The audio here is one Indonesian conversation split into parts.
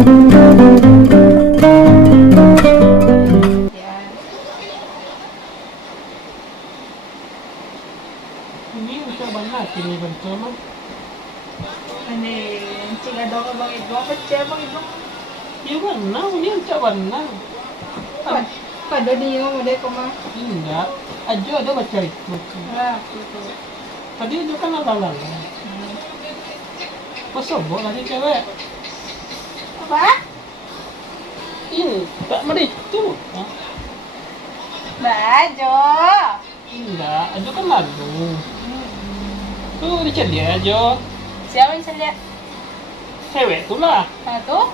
Ini coba natin ni Banto man. Ani, cik ada orang bang Ibu, apa cik bang Ibu? Iwan na, ini coba na. Pada dia model koma. Enggak, aja ada baca itu. Ah, betul. Tadi itu kan ala-ala. Pasobo lagi cewek. Apa? Ini tak itu. Baju. Enggak, aja kan lalu. Tuh dicet dia aja. Siapa yang saya lihat? Cewek tuh lah. Nah tuh,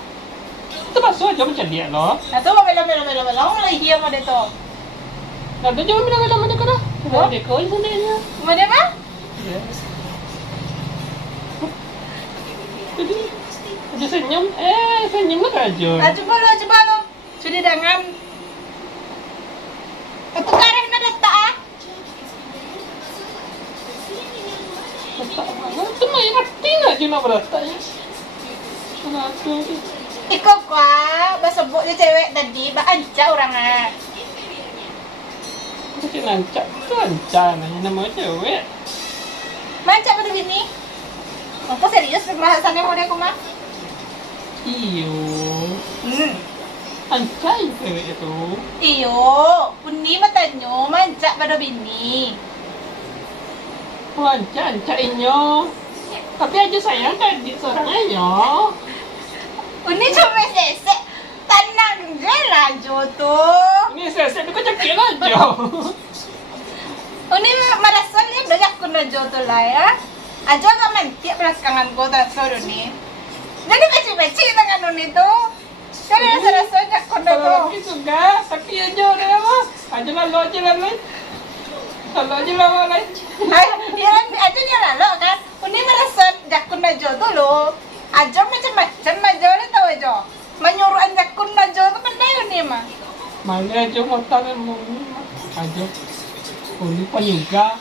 Itu masuk aja macam dia loh. nah tuh bela, orang lagi dia model tu. Nah, tu jangan bilang mana kena. Kalau dia kau sebenarnya. Model apa? Ya. Jadi aja senyum. Senyum lah aja. Ah, coba lo. Sudah dengan. Itu kareh nak tak ah? Itu mah yang ngerti aja nak berata ya. Kenapa? Ikut kuah, sebut je cewek tadi, baca orang ah. Macam nancap tu ancam nama cewek. Macam pada bini. Aku serius pembahasannya model aku mah. Iyo. Ancam cewek itu. Iyo, puni matanya mancak pada bini. Ancam inyo. Tapi aja sayang tadi seorang ayo. Puni cuma sesek. Tenang je lah Jo tu. Ini saya kau cakap aja. Uni marasan ni banyak kena Jo tu lah ya. Aja tak mantik belakangan gua tak tahu ni. Jadi beci-beci dengan Uni tu. Jadi rasa-rasa jak kena tu. Kalau begitu enggak, tapi aja udah apa? Aja lalu aja lalu. Lalu aja lalu. Ya aja ni lalu kan. Uni marasan jak kena Jo tu lo. Aja macam-macam aja ni tahu aja. Menyuruh anjak kena Jo tu pandai Uni mah. Mana aja motor mau aja. Uni pun juga.